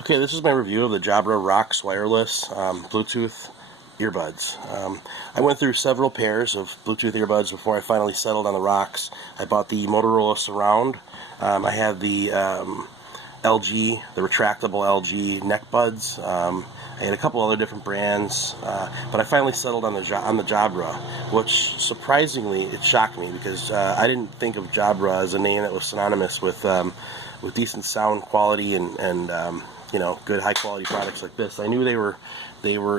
Okay, this is my review of the Jabra Rox wireless Bluetooth earbuds. I went through several pairs of Bluetooth earbuds before I finally settled on the Rox. I bought the Motorola Surround. I had the LG, the retractable LG neckbuds. I had a couple other different brands, but I finally settled on the Jabra, which surprisingly it shocked me because I didn't think of Jabra as a name that was synonymous with decent sound quality and you know, good high quality products like this. I knew they were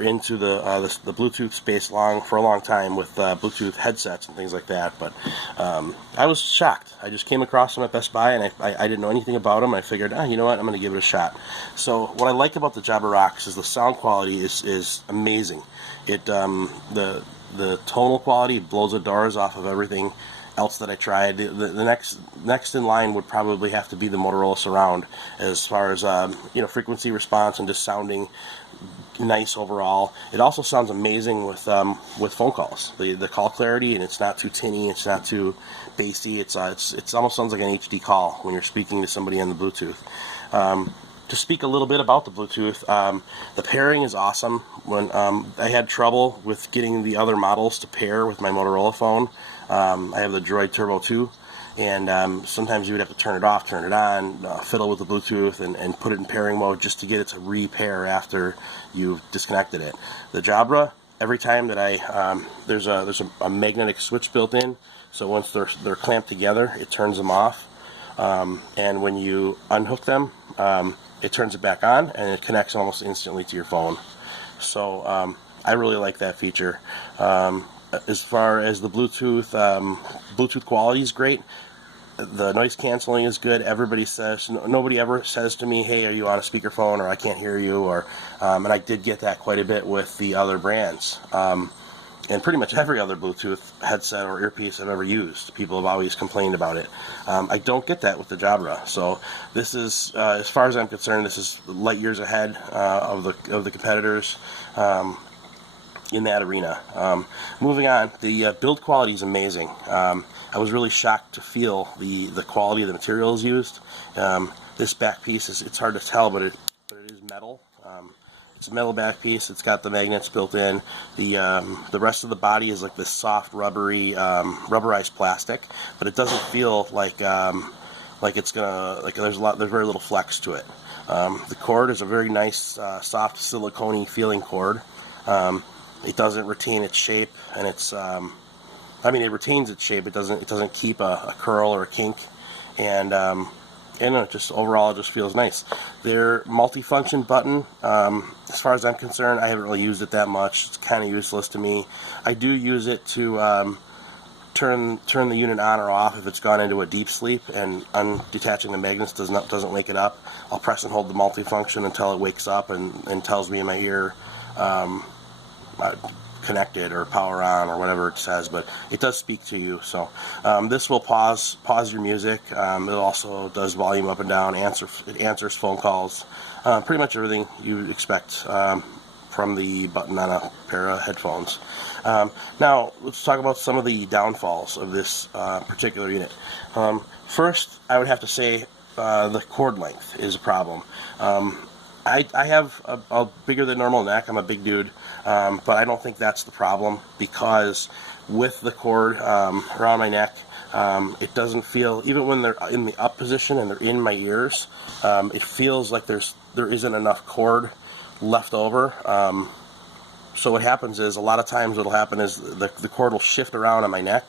into the Bluetooth space for a long time with Bluetooth headsets and things like that. But I was shocked. I just came across them at Best Buy, and I didn't know anything about them. I figured, you know what, I'm going to give it a shot. So what I like about the Jabra Rox is the sound quality is amazing. The tonal quality blows the doors off of everything else that I tried. The next in line would probably have to be the Motorola Surround, as far as you know, frequency response and just sounding nice overall. It also sounds amazing with phone calls. The call clarity, and it's not too tinny, it's not too bassy. It's almost sounds like an HD call when you're speaking to somebody on the Bluetooth. To speak a little bit about the Bluetooth, the pairing is awesome. When I had trouble with getting the other models to pair with my Motorola phone, I have the Droid Turbo 2, and sometimes you would have to turn it off, turn it on, fiddle with the Bluetooth, and put it in pairing mode just to get it to repair after you've disconnected it. The Jabra, every time that there's a magnetic switch built in, so once they're clamped together, it turns them off, and when you unhook them, it turns it back on, and it connects almost instantly to your phone. So I really like that feature. As far as the Bluetooth quality is great. The noise canceling is good. Everybody says, nobody ever says to me, hey, are you on a speakerphone, or I can't hear you, or and I did get that quite a bit with the other brands. And pretty much every other Bluetooth headset or earpiece I've ever used, people have always complained about it. I don't get that with the Jabra. So this is, as far as I'm concerned, this is light years ahead of the competitors in that arena. Moving on, the build quality is amazing. I was really shocked to feel the quality of the materials used. This back piece it's hard to tell, but it is metal. It's a metal back piece. It's got the magnets built in. The rest of the body is like this soft, rubbery, rubberized plastic, but it doesn't feel like it's gonna there's very little flex to it. The cord is a very nice, soft, silicone feeling cord. It doesn't retain its shape, and I mean, it retains its shape. It doesn't keep a curl or a kink, and it just overall it just feels nice. Their multifunction button, as far as I'm concerned, I haven't really used it that much. It's kind of useless to me. I do use it to turn the unit on or off if it's gone into a deep sleep, and undetaching the magnets doesn't wake it up. I'll press and hold the multifunction until it wakes up and tells me in my ear connected or power on or whatever it says, but it does speak to you. So this will pause your music. It also does volume up and down. It answers phone calls. Pretty much everything you would expect from the button on a pair of headphones. Now let's talk about some of the downfalls of this particular unit. First, I would have to say the cord length is a problem. I have a bigger than normal neck. I'm a big dude, but I don't think that's the problem, because with the cord around my neck, it doesn't feel, even when they're in the up position and they're in my ears, it feels like there isn't enough cord left over. So what happens is, a lot of times what'll happen is the cord will shift around on my neck,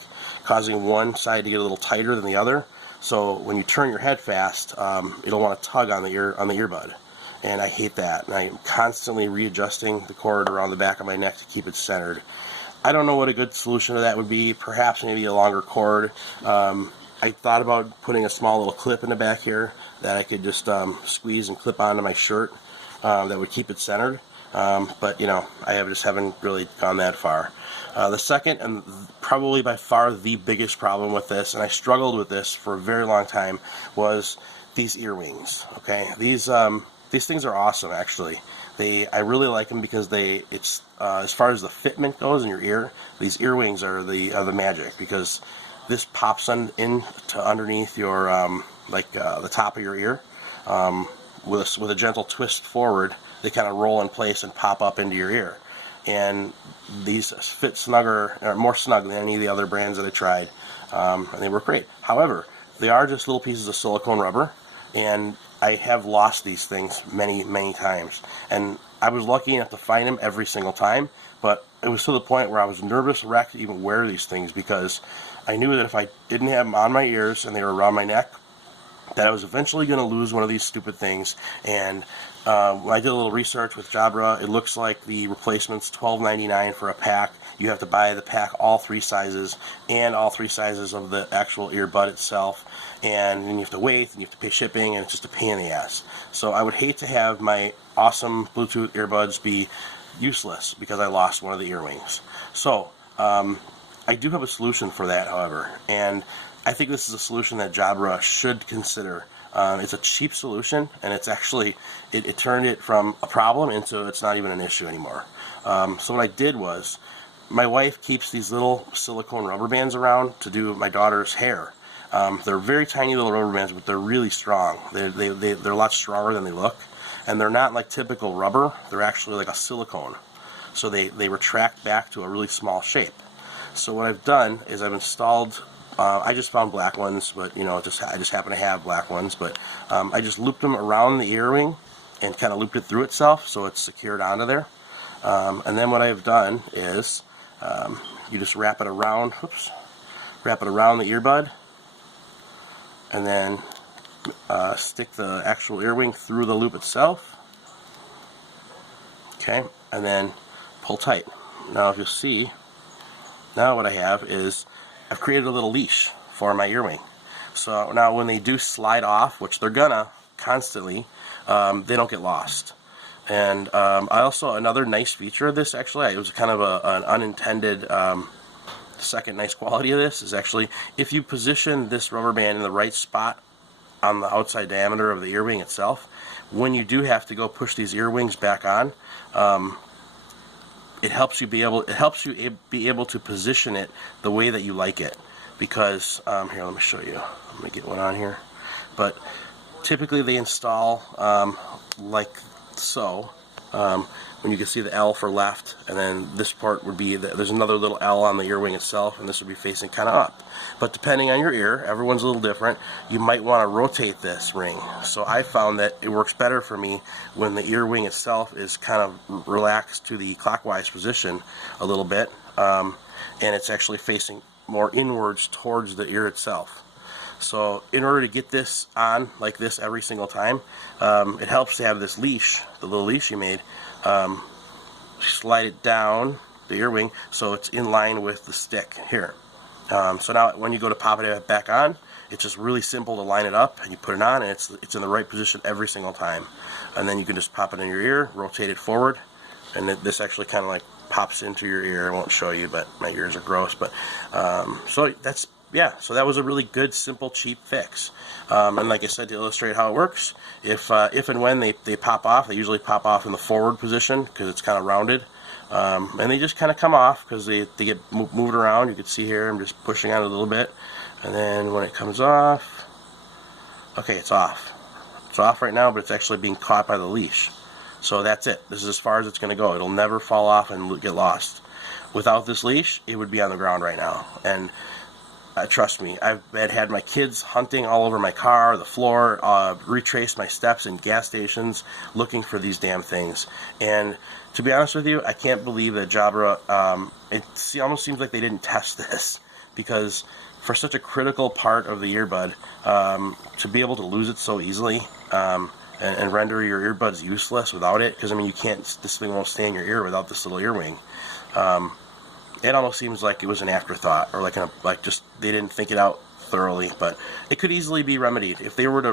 causing one side to get a little tighter than the other. So when you turn your head fast, it'll want to tug on the earbud. And I hate that. And I'm constantly readjusting the cord around the back of my neck to keep it centered. I don't know what a good solution to that would be. Perhaps maybe a longer cord. I thought about putting a small little clip in the back here that I could just squeeze and clip onto my shirt that would keep it centered. But you know, I just haven't really gone that far. The second, and probably by far the biggest problem with this, and I struggled with this for a very long time, was these earwings. Okay, these things are awesome, actually. I really like them because as far as the fitment goes in your ear, these earwings are the magic, because this pops in to underneath your the top of your ear, with a gentle twist forward, they kind of roll in place and pop up into your ear. And these fit snugger, or more snug than any of the other brands that I tried, and they work great. However, they are just little pieces of silicone rubber, and I have lost these things many times. And I was lucky enough to find them every single time, but it was to the point where I was nervous wreck to even wear these things, because I knew that if I didn't have them on my ears and they were around my neck, that I was eventually going to lose one of these stupid things. And when I did a little research with Jabra, it looks like the replacement's $12.99 for a pack. You have to buy the pack, all 3 sizes, and all 3 sizes of the actual earbud itself. And then you have to wait, and you have to pay shipping, and it's just a pain in the ass. So I would hate to have my awesome Bluetooth earbuds be useless because I lost one of the earwings. So I do have a solution for that, however, and I think this is a solution that Jabra should consider. It's a cheap solution, and it's actually, it turned it from a problem into it's not even an issue anymore. So what I did was, my wife keeps these little silicone rubber bands around to do my daughter's hair. They're very tiny little rubber bands, but they're really strong. They're a lot stronger than they look, and they're not like typical rubber. They're actually like a silicone. So they retract back to a really small shape. So what I've done is I've installed, I just found black ones, but you know, I just happen to have black ones, but I just looped them around the earring and kind of looped it through itself so it's secured onto there. And then what I've done is you just wrap it around, wrap it around the earbud, and then stick the actual earwing through the loop itself. Okay, and then pull tight. Now if you'll see, now what I have is I've created a little leash for my earwing. So now when they do slide off, which they're gonna constantly, they don't get lost. And I also, another nice feature of this, actually, it was kind of an unintended second nice quality of this, is actually if you position this rubber band in the right spot on the outside diameter of the earwing itself, when you do have to go push these earwings back on, it helps you be able to position it the way that you like it. Because here, let me show you. Let me get one on here. But typically they install like so. When you can see the L for left, and then this part would be there's another little L on the earwing itself, and this would be facing kind of up. But depending on your ear, everyone's a little different. You might want to rotate this ring. So I found that it works better for me when the earwing itself is kind of relaxed to the clockwise position a little bit, and it's actually facing more inwards towards the ear itself. So in order to get this on like this every single time, it helps to have this leash, the little leash you made, slide it down the earwing so it's in line with the stick here. So now when you go to pop it back on, it's just really simple to line it up, and you put it on, and it's in the right position every single time. And then you can just pop it in your ear, rotate it forward, and this actually kind of like pops into your ear. I won't show you, but my ears are gross. But so that's, yeah, so that was a really good, simple, cheap fix. And like I said, to illustrate how it works, if and when they pop off, they usually pop off in the forward position because it's kind of rounded. And they just kind of come off because they get moved around. You can see here I'm just pushing on it a little bit. And then when it comes off, okay, it's off. It's off right now, but it's actually being caught by the leash. So that's it. This is as far as it's going to go. It'll never fall off and get lost. Without this leash, it would be on the ground right now. And trust me, I've had my kids hunting all over my car, the floor, retraced my steps in gas stations looking for these damn things. And to be honest with you, I can't believe that Jabra, it almost seems like they didn't test this, because for such a critical part of the earbud, to be able to lose it so easily, and render your earbuds useless without it, because I mean you can't, this thing won't stay in your ear without this little earwing. It almost seems like it was an afterthought, or like just they didn't think it out thoroughly. But it could easily be remedied if they were to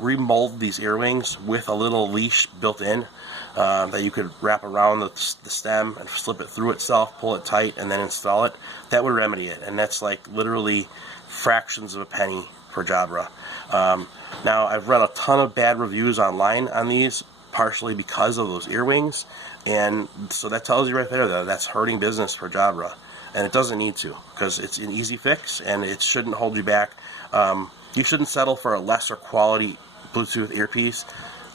remold these earwings with a little leash built in that you could wrap around the stem and slip it through itself, pull it tight, and then install it. That would remedy it, and that's like literally fractions of a penny for Jabra. Now I've read a ton of bad reviews online on these, partially because of those earwings. And so that tells you right there that that's hurting business for Jabra, and it doesn't need to, because it's an easy fix and it shouldn't hold you back. You shouldn't settle for a lesser quality Bluetooth earpiece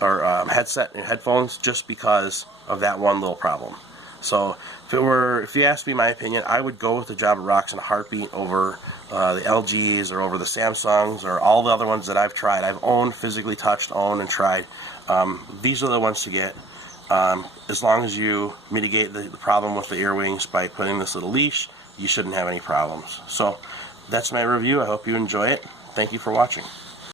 or headset and headphones just because of that one little problem. So if you ask me my opinion, I would go with the Jabra Rox in a heartbeat over the LGs or over the Samsungs or all the other ones that I've tried. I've physically touched, owned, and tried. These are the ones to get. As long as you mitigate the problem with the earwings by putting this little leash, you shouldn't have any problems. So that's my review. I hope you enjoy it. Thank you for watching.